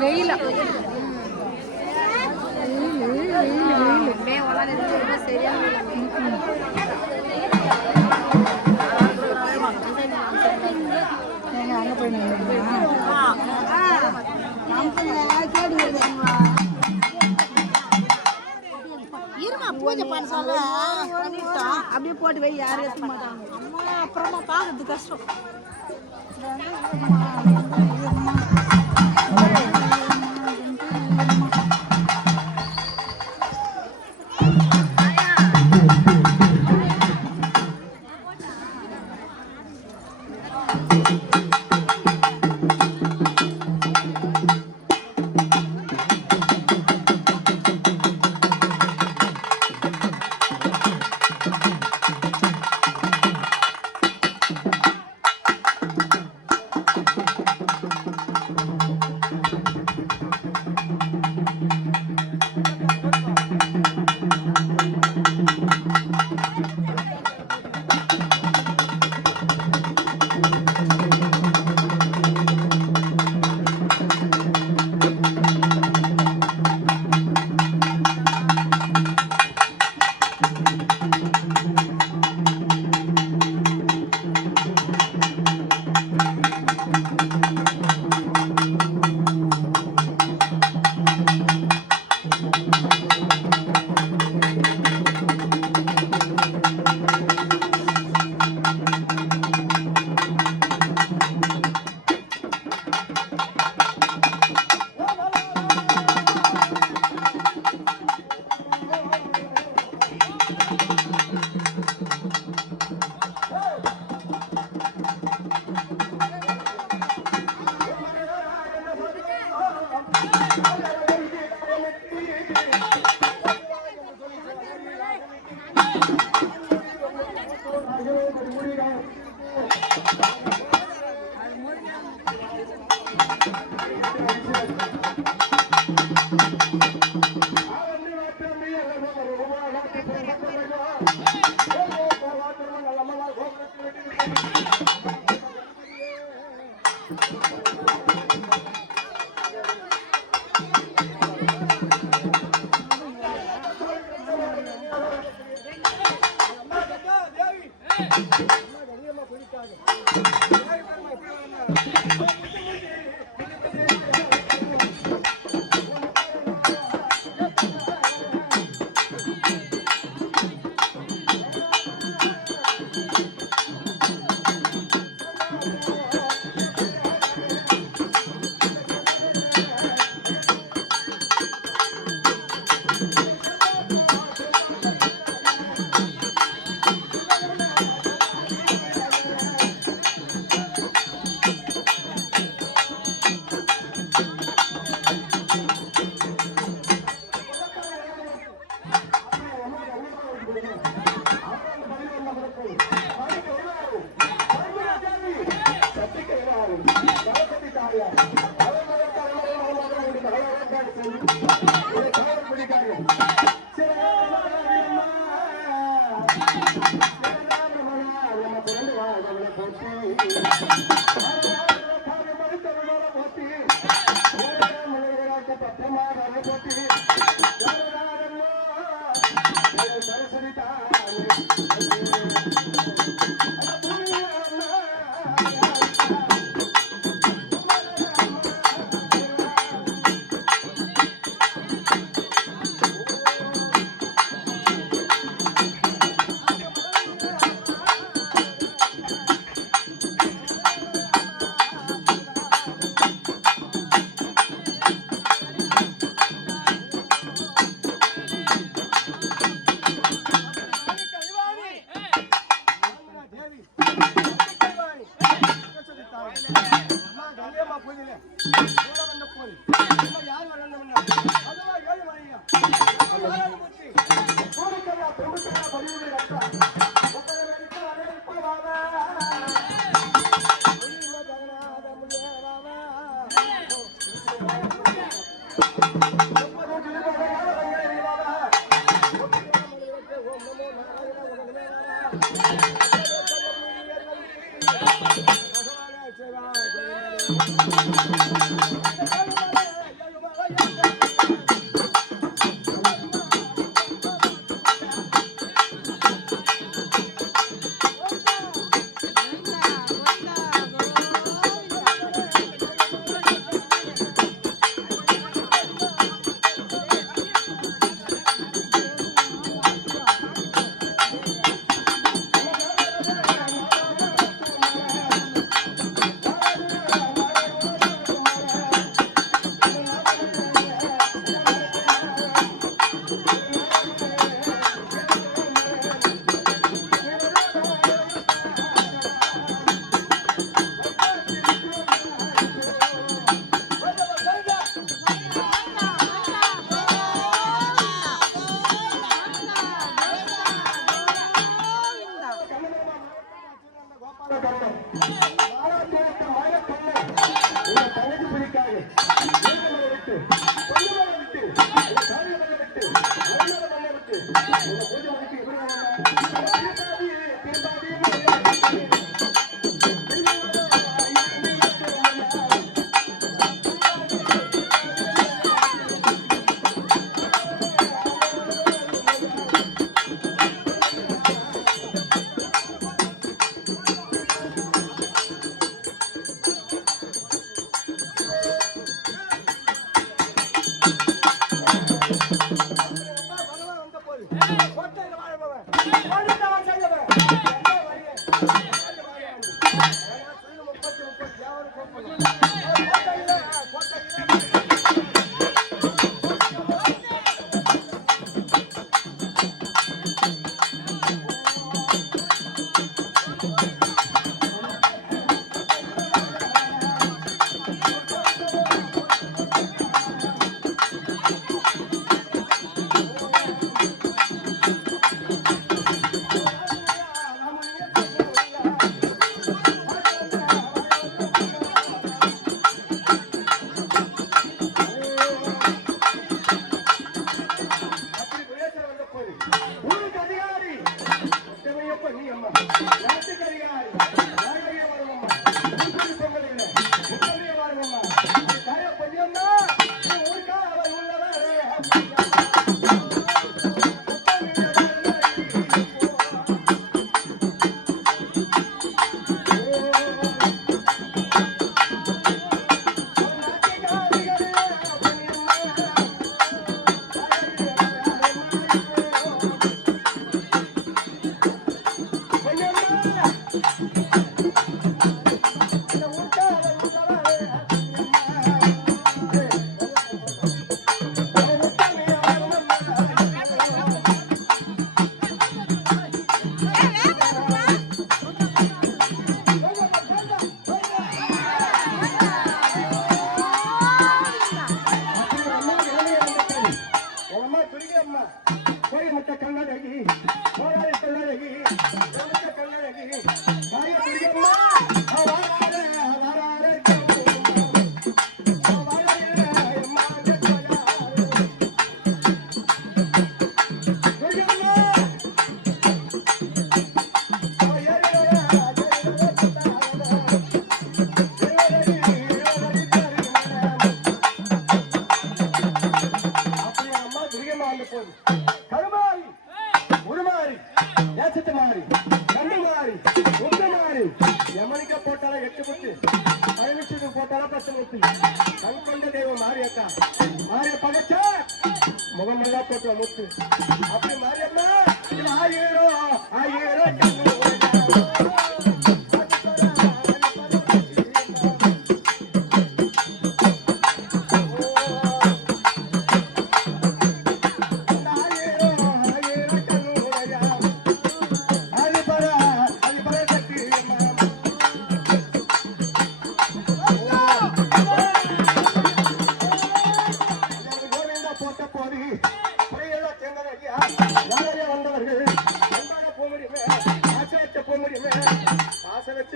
வெயில அங்க போய் இருமா பூஜை பண்ண சொல்ல அப்படியே போட்டு வை, யாரும் எடுக்க மாட்டாங்க. அம்மா அப்புறமா பார்க்கறது கஷ்டம்.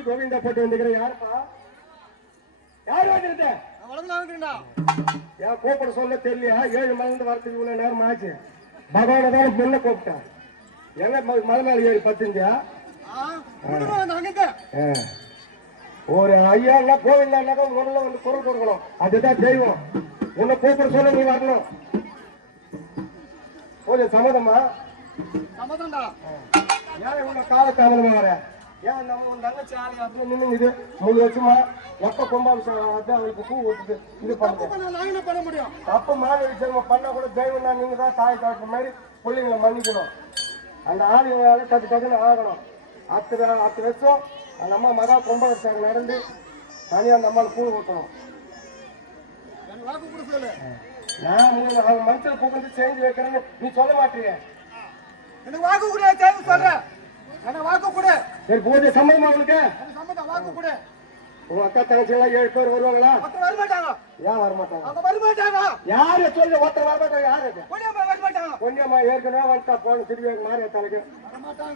கோவிந்தா போட்டு வந்துக்கிறேன். யாருப்பா? யாரு வந்துருந்த? ஏன் கூப்பிட சொல்ல தெரியலையா? 7 மணிலிருந்து வரத்துக்கு இவ்வளவு நேரம் ஆச்சு. பகவான தான் முன்ன கூப்பிட்டேன். எங்க மலை மேல ஏறி பத்துங்க ஒரு ஐயா கோவில்னாக்கா முதல்ல வந்து குரல் கொடுக்கணும். அதுதான் தெய்வம். உன்னை கூப்பிட சொல்ல நீ வரணும். கொஞ்சம் சம்மதமா? சம்மதம்டா. ஏன் உன்னை கால தாமதமா வர? ஏன் நம்ம ஒரு தங்கச்சி ஆளு அப்படின்னு நின்னுங்குது 3 வருஷமா எப்ப கும்பாபிஷேகம் வந்து அவளுக்கு பூ ஓட்டுது இது பண்ண முடியும். அப்ப மாலை விஷயம் பண்ண கூட தெய்வம்னா நீங்க தான் தாய் காட்டுற மாதிரி பிள்ளைங்களை மன்னிக்கணும். அந்த ஆளுங்களால டக்கு டக்குன்னு ஆகணும். 10 வருஷம் அந்த அம்மா மகா கும்பாபிஷேகம் நடந்து தனியா அந்த அம்மாவை பூ ஓட்டணும். நான் மனுஷன் கூப்பிட்டு செஞ்சு வைக்கிறேன்னு நீ சொல்ல மாட்டீங்க. எனக்கு வாக்கு கூட சேர்ந்து சொல்றேன். எனக்கு வாக்கு கூட. சரி பூஜை சம்மதமா உங்களுக்கு? சம்மதம் வாக்கு கூட. உங்க அக்கா தங்கச்சி எல்லாம் 7 பேர் வருவாங்களா? வர மாட்டாங்க. ஏன் வர மாட்டாங்க? அவங்க வர மாட்டாங்க. யாரு சொல்லு ஒருத்தர் வர மாட்டாங்க. யாரு? பொன்னியம்மா வர மாட்டாங்க. பொன்னியம்மா ஏற்கனவே வந்துட்டா போன திரும்பி மாறிய தலைக்கு.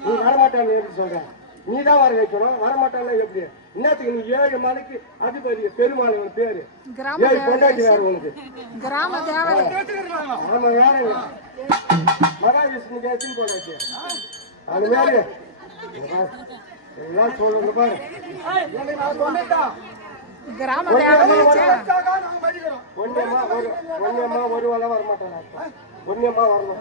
நீ வர மாட்டாங்க எப்படி சொல்றேன்? நீ தான் வர வைக்கணும். வர மாட்டாங்க எப்படி? இன்னத்துக்கு நீ 7 மலைக்கு அதிபதி பெருமாள் உன் பேரு 7 கொண்டாடி வேற உனக்கு கிராம தேவை. ஆமா வேற மகாவிஷ்ணு கேசின் கொண்டாச்சு அது வேறு எல்லாம் சொல்லுங்க பாரு. கிராம ஒன்னியம்மா ஒருவாள வரமாட்டாங்க. ஒன்னியம்மா வரணும்.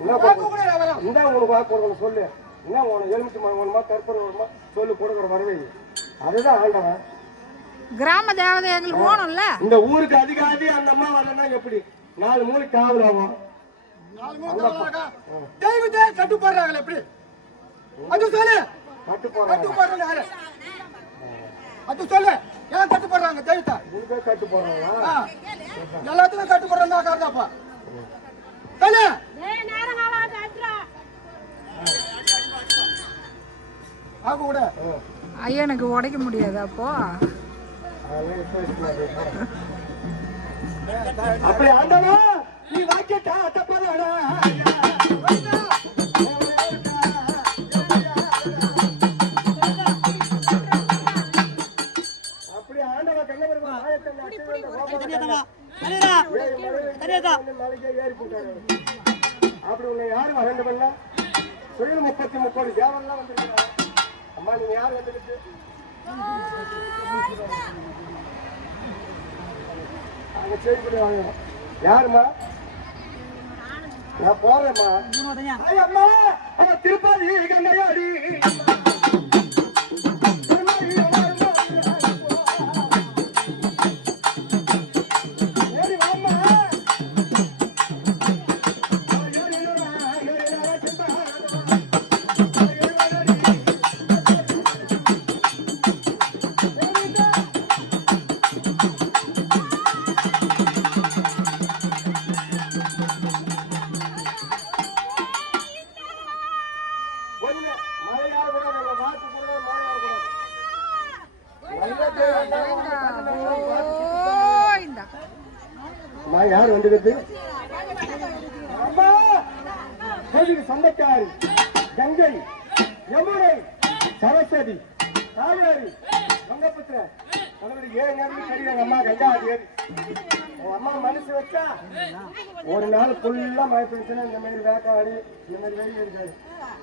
இந்த உனக்கு வாக்கு கொடுக்கணும் சொல்லு. என்ன உனக்கு எலுமிச்சு வேணுமா கற்பனை வேணுமா சொல்லு கொடுக்குற வரவே. அதுதான் ஆண்டவன். கிராம தேவதை எங்களுக்கு போகணும்ல. இந்த ஊருக்கு அதிகாரி அந்த அம்மா வரலன்னா எப்படி 4 மூளைக்கு காவல் ஆகும். கட்டுப்பாடுறாங்களே எப்படி அது சொல்லு. கட்டுப்பாடுறாங்க யாரு அது சொல்லு. ஏன் கட்டுப்படுறாங்க தெய்வத்தை? கட்டு போடுறாங்களா? எல்லாத்துக்கும் கட்டுப்படுறாங்க காரணப்பா சொல்லு. ஐயனுக்கு உடைக்க முடியாது. அப்போ அப்படி ஆண்டவா நீ வாக்கிட்டா தப்பறடா. அப்படி ஆண்டவா கண்ணபெருமா ஆயத்தை ஏறி போட்டாரு. அப்படி உன்னை யாரு வரண்டு பண்ண சொல்லு. 30 தேவன்லாம் வந்துருக்காங்க. அம்மா நீங்க யாரு வந்துருக்கு? அங்க செய்தி வாங்கணும். யாருமா? நான் போறேம்மா. அம்மா திருப்பதி கண்டையாடி யார் வந்துருக்கு? சொந்தக்காரி கங்கை யமுனை சரஸ்வதி காவேரி கங்கபுத்திர 7 நேரம் கடிதாங்க. அம்மா கங்கா ஏறி அம்மா மனசு வச்சா ஒரு நாள் ஃபுல்லா மழை பெஞ்சுன்னா இந்த மாதிரி வேக்காடி இந்த மாதிரி வெளியே இருக்காது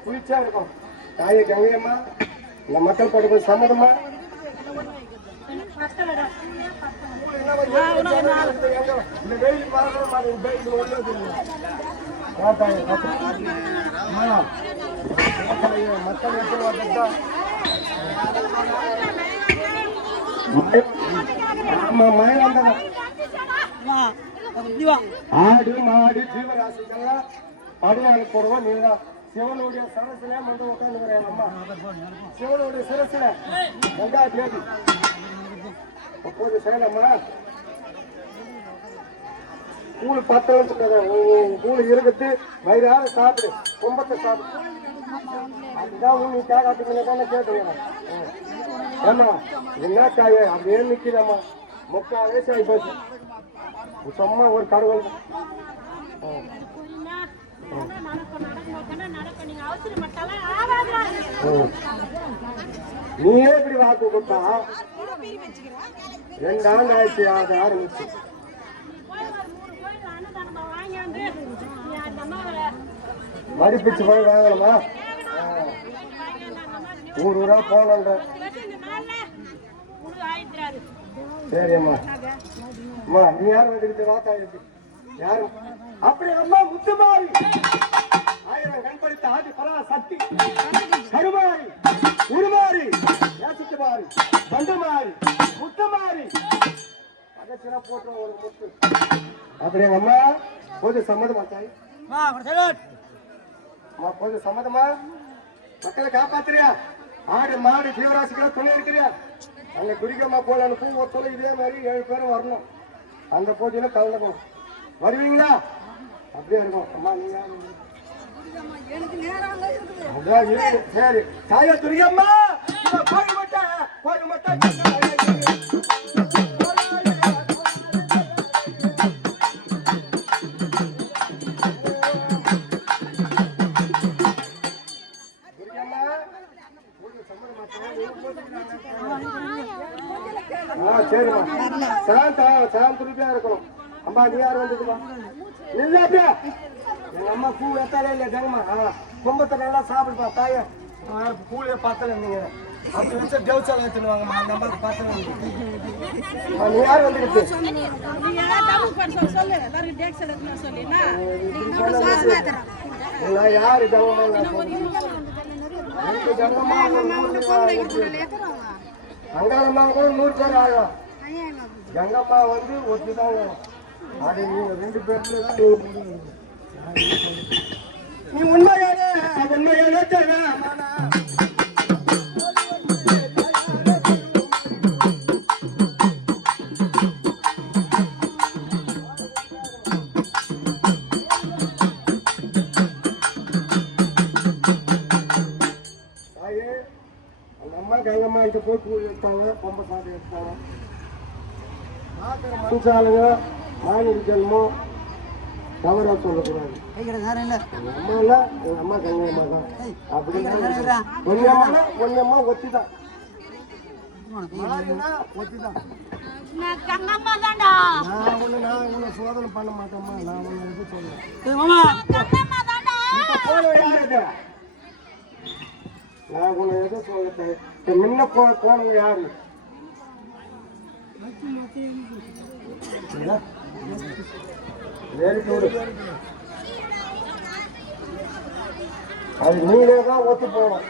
குளிச்சா இருக்கும். தாயை கங்கையம்மா இந்த மக்கள் படுக்கும் சம்மதமா? இந்த வெயில் மக்கள் மழை வந்தது. ஆடு மாடு ஜீவராசிகள்லாம் அடையாள போடுவோம். நீங்க சிவனுடைய சரசுல வந்து உட்காந்து அம்மா சிவனுடைய சிரசுல கங்கா தேவி அப்போது செய்யலாமா? கூழ் 10 கூழ் இருக்குது. வயிறார சாப்பிடு. கும்பத்தை சாப்பிடு. அதுதான் நீ காக்காட்டுக்கு தானே கேட்டுங்க. ஏமா என்ன காய அப்படியே நிற்கிறாமா? 3/4 வயசு ஆகி போச்சு. சும்மா ஒரு கடவுள் நீயே இப்படி வாக்கு கொடுத்தா 2 ஆண்டு ஆயிடுச்சு. அது ஆரம்பிச்சு மடிப்பிச்சு போய் வாங்கணுமா? ஊரா போகணுன்ற. சரி அம்மா. அம்மா நீ யாரும் வந்துக்கிட்டு வாத்தா யாரு? அப்படி அம்மா முத்துமாரி, ஆயிரம் கண்படுத்த ஆதி பரா சக்தி, கருமாரி, உருமாரி, ஏசித்துமாரி, பண்டுமாரி, முத்துமாரி, பகச்சினா போட்டு ஒரு முத்து. அப்படி அம்மா போது சம்மதமா தாய்? அம்மா போது சம்மதமா? மக்களை காப்பாத்துறியா? ஆடு மாடு ஜீவராசிக்கெல்லாம் துணை இருக்கிறியா? அங்க குடிக்கமா போல அனுப்பி ஒருத்தர இதே மாதிரி 7 பேரும் வரணும். அந்த போட்டியில கலந்துக்கணும். வருவீங்களா? அப்படியே இருக்கும். அம்மா நீங்க சரி தாயா துரியம்மா போய் மாட்டேன் சரிம்மா. சாந்தா இருக்கணும். அம்மா நீ யாரும் வந்துக்குமா? இல்ல அப்படியே எங்க அம்மா பூ எத்தாலே இல்ல ஜங்கம்மா கும்பத்தை நல்லா சாப்பிடுப்பா தாய. பூலையே பார்த்தல நீங்க அப்படி வச்சா டவுச்சால வச்சுருவாங்கம்மா. அந்த அம்மாவுக்கு பார்த்தல நீ யாரும் வந்துருக்கு? நான் யாரு ஜங்கம்மா? அங்காளம்மா கூட 100 பேர் ஆகும். கங்கம்மா வந்து ஒத்துதாங்க. அது நீங்க 2 பேர்ல நீ உண்மையானே தேவை. கங்கம்மா கிட்ட போய் கூலி எடுத்தாங்க, பொம்பை சாட்டை எடுத்தாங்க. மனுஷாளுங்க மாநில ஜென்மம் தவறா சொல்லக்கூடாது. அம்மா இல்ல எங்க அம்மா கங்கம்மா தான். அப்படி பொன்னம்மா ஒத்திதான் ஒத்திதான். நான் உன்னை சோதனை பண்ண மாட்டேம்மா. நான் உன்னை எது சொல்லுவேன். நான் உன்னை எதை சொல்லிட்டேன். முன்ன போனவங்க யாரு? அது நீங்களே தான் ஒத்து போகணும்.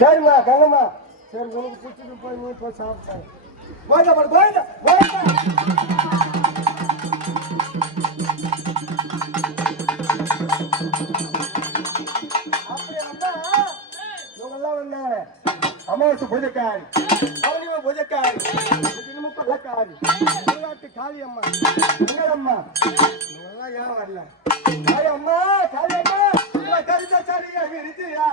சரிம்மா கங்கம்மா சரி உனக்கு பிடிச்சிட்டு போய் நீ போய் சாப்பிட்டாங்க. அமாவாசை பூஜைக்காரி, பௌர்ணமி பூஜைக்காரி, பள்ளக்காரி, காளியம்மா, அம்மா இவங்கெல்லாம் ஏன் வரல? காளியம்மா காளியம்மா கரிசாரியா விரிச்சியா?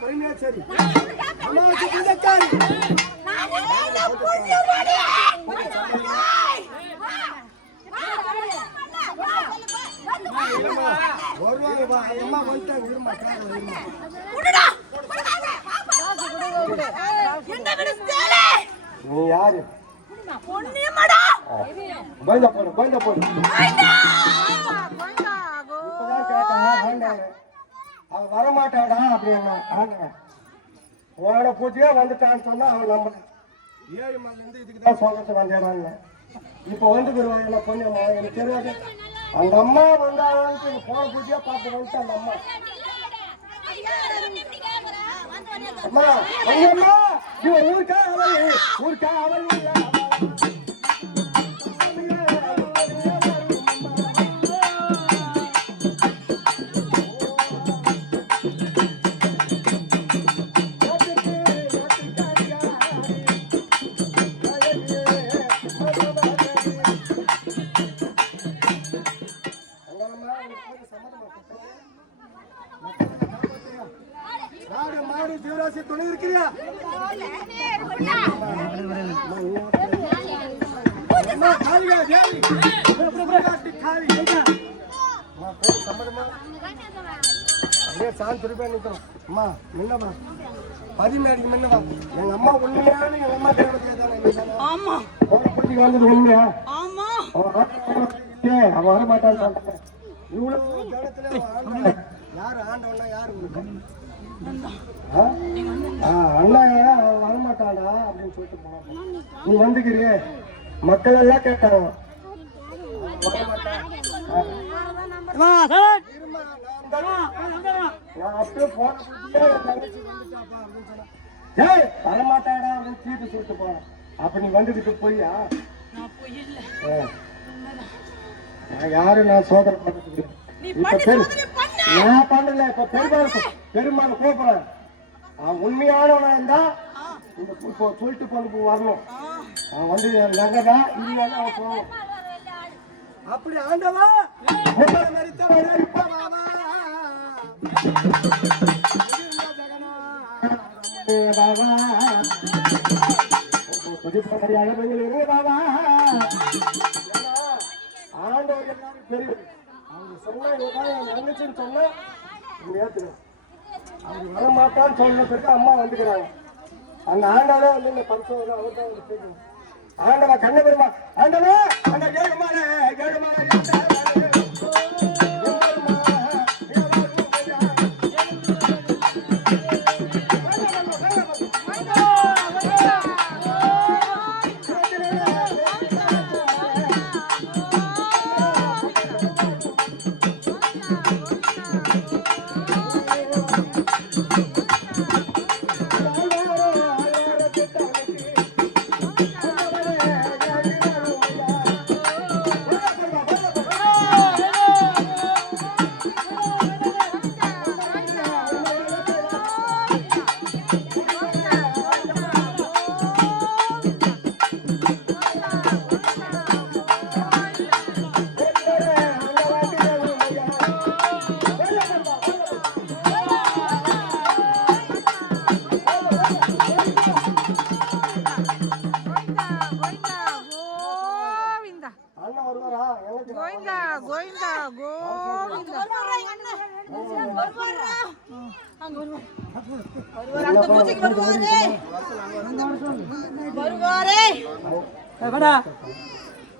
பரமேஸ்வரி வருவாங்கப்பா அம்மா வந்துட்டாங்க இருமா இருமா நீ யாரு கோயந்தா போடு இப்பதான் கேட்டேன் அவன் வரமாட்டாடா அப்படின்னா உன்னோட பூஜையா வந்துட்டான்னு சொன்னா அவன் நம்ப 7 மணில இருந்து இதுக்கு தான் சொல்றது வந்தேடான்னு இப்ப வந்துருவாங்க பொண்ணு எனக்கு தெரியாது அந்த அம்மா வந்தாலும் போன பூஜையா பார்த்து வந்துட்டு அந்த அம்மா அம்மா அம்மா இவன் ஊருக்கா அவன் மாடு ஜீவராசி துணை இருக்கிறியா அம்மா முன்னவா 10 மேடிக்கு முன்னவா எங்க அம்மா உண்மையான எங்க அம்மா தேவதைக்கு வந்தது உண்மையா அவன் வரமாட்டான்னு சொல்றேன் இவ்வளவு ஜனத்துல யாரு ஆண்டவனா யாரு அண்ணா வரமாட்டாடா அப்படின்னு சொல்லிட்டு போனான் நீ வந்துக்கிறியே மக்கள் எல்லாம் கேட்டாங்க நான் அப்படியே போன வரமாட்டாடா அப்படின்னு தீட்டு சொல்லிட்டு போனேன் அப்ப நீ வந்துக்கிட்டு போய்யா நான் யாரு நான் சோதனை பண்ணதுக்கு நான் பண்ணல இப்ப பெருமாள் கூப்பிடுறேன் உண்மையானவனா இருந்தா இப்போ சொல்லிட்டு கொண்டு வரணும் வந்து நகதா இல்லைன்னா அவன் போகணும் அப்படி ஆண்டவா ஆண்டவர் எல்லாரும் தெரியும் அவங்க சொன்னா நினைச்சுன்னு சொன்னா ஏத்துக்கணும் அவங்க வரமாட்டான்னு சொன்ன பிறகு அம்மா வந்துக்கிறாங்க அந்த ஆண்டவரே வந்து இந்த பரிசோதனை அவர் தான் வந்து கேட்கணும் ஆண்டவா கண்ண பெருமா ஆண்டவா அந்த கேடுமான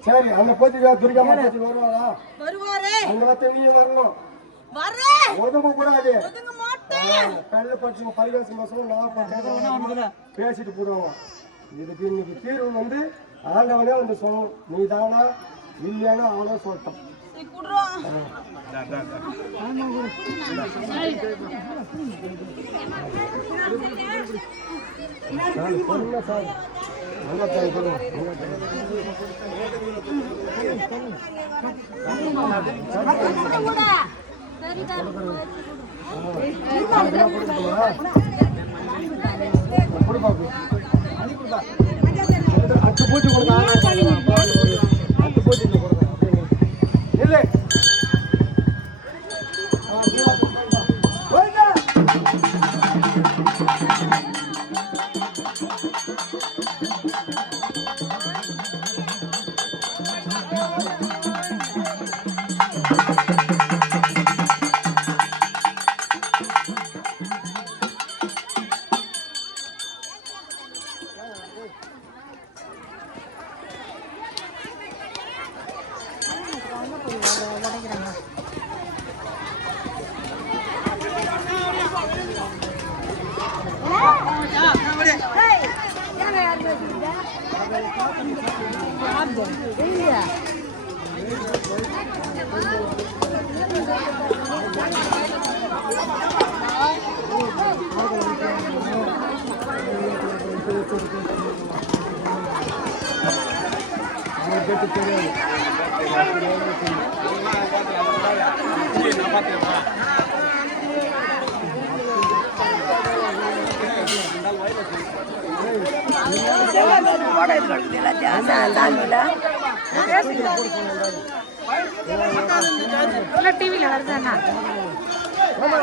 சரி அந்த போச்சுக்கா துர்கா போச்சு வருவாரா அந்த வத்த நீ வரணும் ஒதுங்க கூடாது கல்ல பட்சம் பரிகாச மாசம் நான் பேசிட்டு போடுவோம் இதுக்கு இன்னைக்கு தீர்வு வந்து ஆண்டவனே வந்து சொல்லணும் நீ தானா இல்லையானா அவனே சொல்லட்டும் சார் அத்து பூச்சி அத்து பூச்சி இல்லை Thank you. டிவில வருதாண்ணா ஆமா